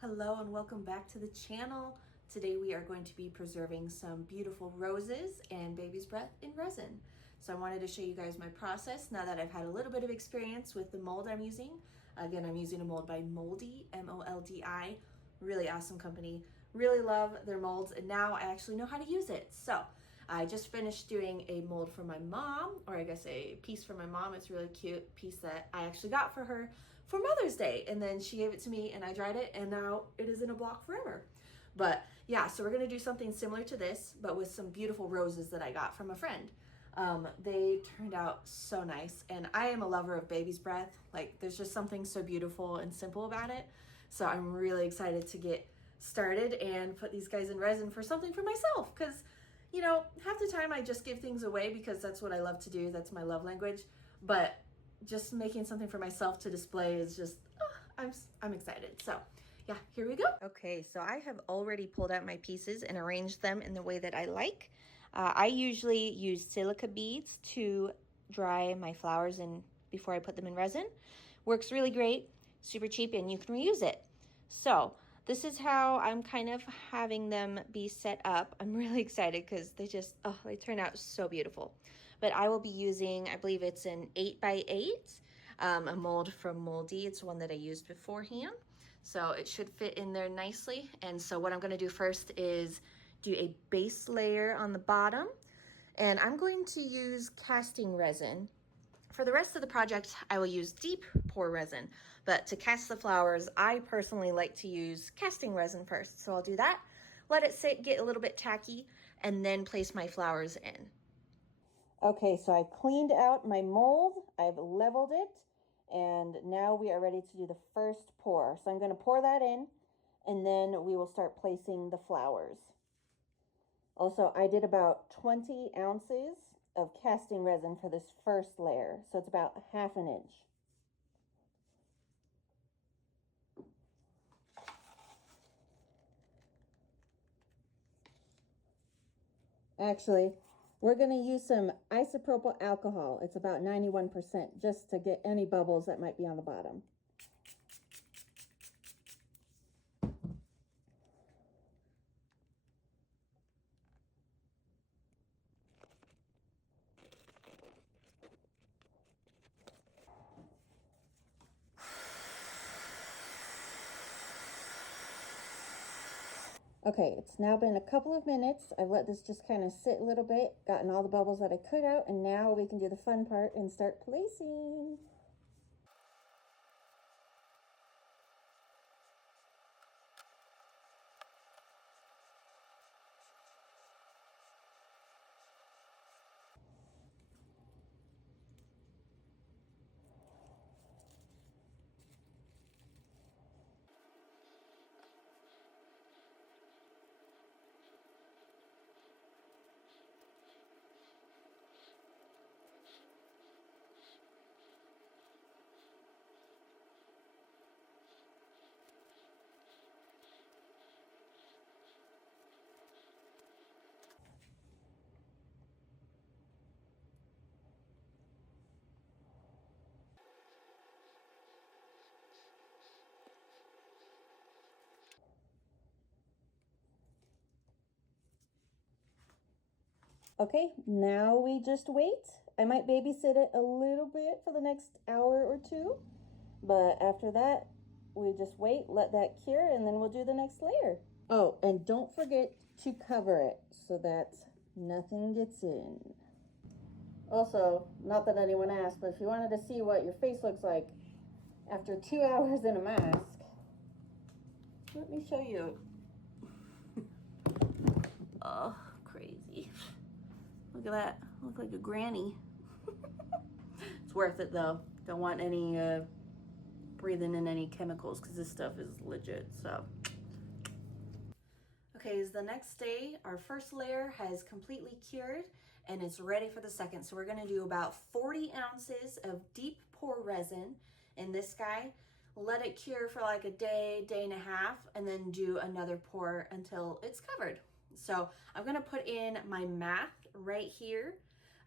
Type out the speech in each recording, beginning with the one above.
Hello and welcome back to the channel. Today we are going to be preserving some beautiful roses and baby's breath in resin. So I wanted to show you guys my process now that I've had a little bit of experience with the mold I'm using. Again, I'm using a mold by Moldi, M-O-L-D-I. Really awesome company. Really love their molds, and now I actually know how to use it. So I just finished doing a mold for my mom, or I guess a piece for my mom. It's a really cute piece that I actually got for her for Mother's Day, and then she gave it to me and I dried it, and now it is in a block forever. But yeah, so we're gonna do something similar to this, but with some beautiful roses that I got from a friend. They turned out so nice, and I am a lover of baby's breath. Like, there's just something so beautiful and simple about it. So I'm really excited to get started and put these guys in resin for something for myself, because you know, half the time I just give things away because that's what I love to do. That's my love language. But just making something for myself to display is just, I'm excited. So yeah, here we go. Okay, so I have already pulled out my pieces and arranged them in the way that I like. I usually use silica beads to dry my flowers in before I put them in resin. Works really great, super cheap, and you can reuse it. So this is how I'm kind of having them be set up. I'm really excited because they turn out so beautiful. But I will be using, I believe it's an 8x8, a mold from Moldi. It's one that I used beforehand. So it should fit in there nicely. And so what I'm gonna do first is do a base layer on the bottom. And I'm going to use casting resin. For the rest of the project, I will use deep pour resin, but to cast the flowers, I personally like to use casting resin first. So I'll do that, let it sit, get a little bit tacky, and then place my flowers in. Okay, so I cleaned out my mold, I've leveled it, and now we are ready to do the first pour. So I'm gonna pour that in, and then we will start placing the flowers. Also, I did about 20 ounces of casting resin for this first layer, so it's about ½ inch. Actually, we're going to use some isopropyl alcohol. It's about 91%, just to get any bubbles that might be on the bottom. Okay, it's now been a couple of minutes. I've let this just kind of sit a little bit, gotten all the bubbles that I could out, and now we can do the fun part and start placing. Okay, now we just wait. I might babysit it a little bit for the next hour or two, but after that, we just wait, let that cure, and then we'll do the next layer. Oh, and don't forget to cover it so that nothing gets in. Also, not that anyone asked, but if you wanted to see what your face looks like after 2 hours in a mask, let me show you. Oh, crazy. Look at that. I look like a granny. It's worth it though. Don't want any breathing in any chemicals because this stuff is legit. So okay, is the next day. Our first layer has completely cured and it's ready for the second. So we're going to do about 40 ounces of deep pour resin in this guy. Let it cure for like a day, day and a half, and then do another pour until it's covered. So I'm going to put in my math right here.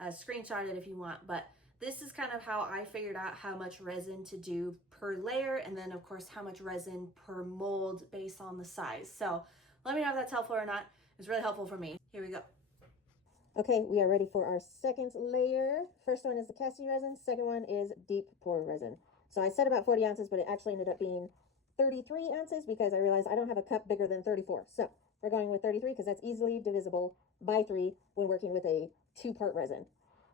Screenshot it if you want, but This is kind of how I figured out how much resin to do per layer, and then of course how much resin per mold based on the size. So let me know if that's helpful or not. It's really helpful for me. Here we go. Okay, we are ready for our second layer. First one is the casting resin. Second one is deep pour resin. So I said about 40 ounces, but it actually ended up being 33 ounces because I realized I don't have a cup bigger than 34. So we're going with 33 because that's easily divisible by 3 when working with a 2-part resin.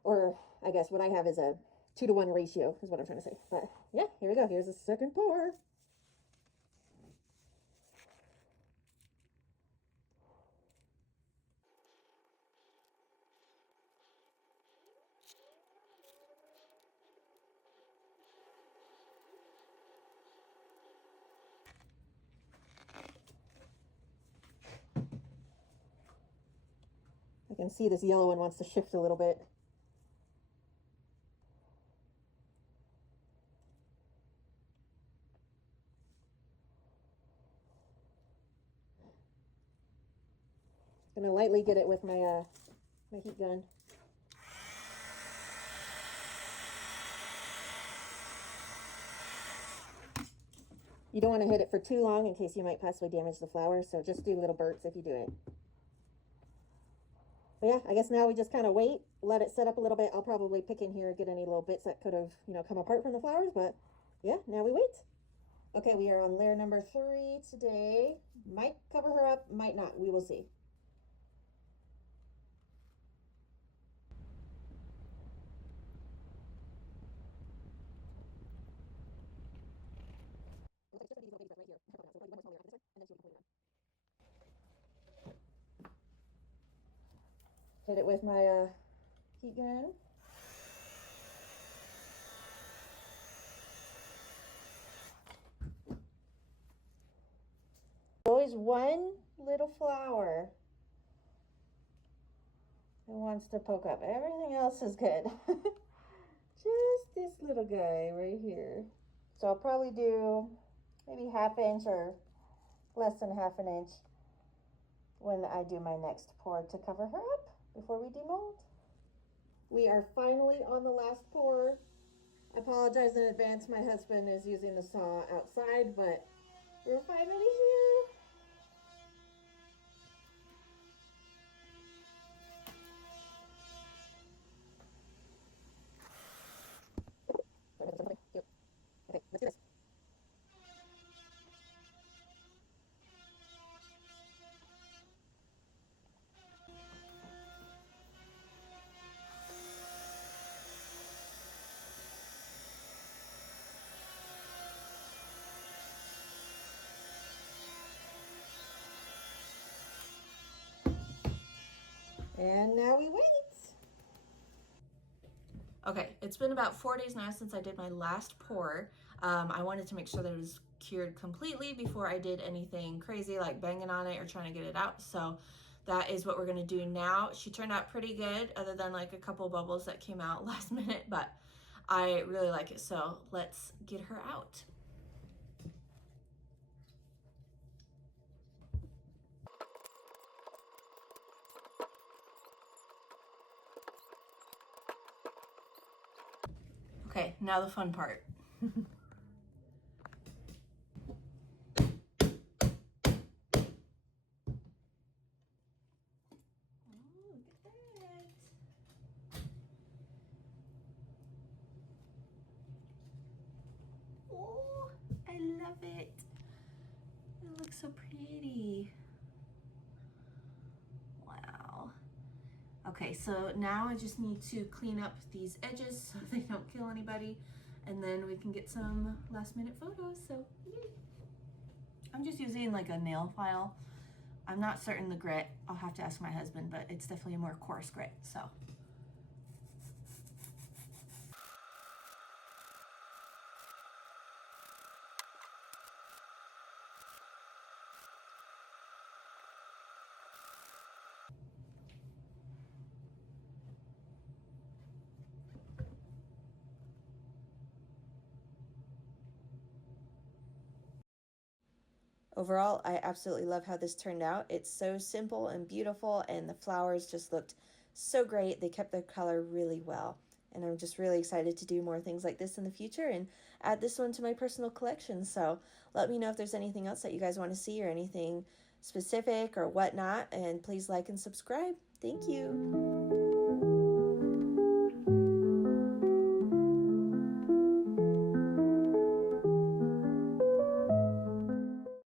Or I guess what I have is a 2-to-1 ratio is what I'm trying to say. But yeah, here we go. Here's the second pour. I can see this yellow one wants to shift a little bit. Gonna lightly get it with my my heat gun. You don't want to hit it for too long in case you might possibly damage the flower, so just do little bursts if you do it. But yeah, I guess now we just kind of wait, let it set up a little bit. I'll probably pick in here, get any little bits that could have, come apart from the flowers, but yeah, now we wait. Okay, we are on layer number 3 today. Might cover her up, might not, we will see. Hit it with my heat gun. Always one little flower that wants to poke up. Everything else is good. Just this little guy right here. So I'll probably do maybe ½ inch or less than ½ inch when I do my next pour to cover her up before we demold. We are finally on the last pour. I apologize in advance. My husband is using the saw outside, but we're finally here. Okay, let's do this. And now we wait. Okay, it's been about 4 days now since I did my last pour. I wanted to make sure that it was cured completely before I did anything crazy like banging on it or trying to get it out. So that is what we're gonna do now. She turned out pretty good other than like a couple bubbles that came out last minute, but I really like it. So let's get her out. Okay, now the fun part. Oh, I love it. It looks so pretty. Wow. Okay, so now I just need to clean up these edges so they don't kill anybody, and then we can get some last minute photos. So yay. I'm just using like a nail file. I'm not certain the grit. I'll have to ask my husband, but it's definitely a more coarse grit, so. Overall, I absolutely love how this turned out. It's so simple and beautiful, and the flowers just looked so great. They kept their color really well. And I'm just really excited to do more things like this in the future and add this one to my personal collection. So let me know if there's anything else that you guys want to see or anything specific or whatnot. And please like and subscribe. Thank you.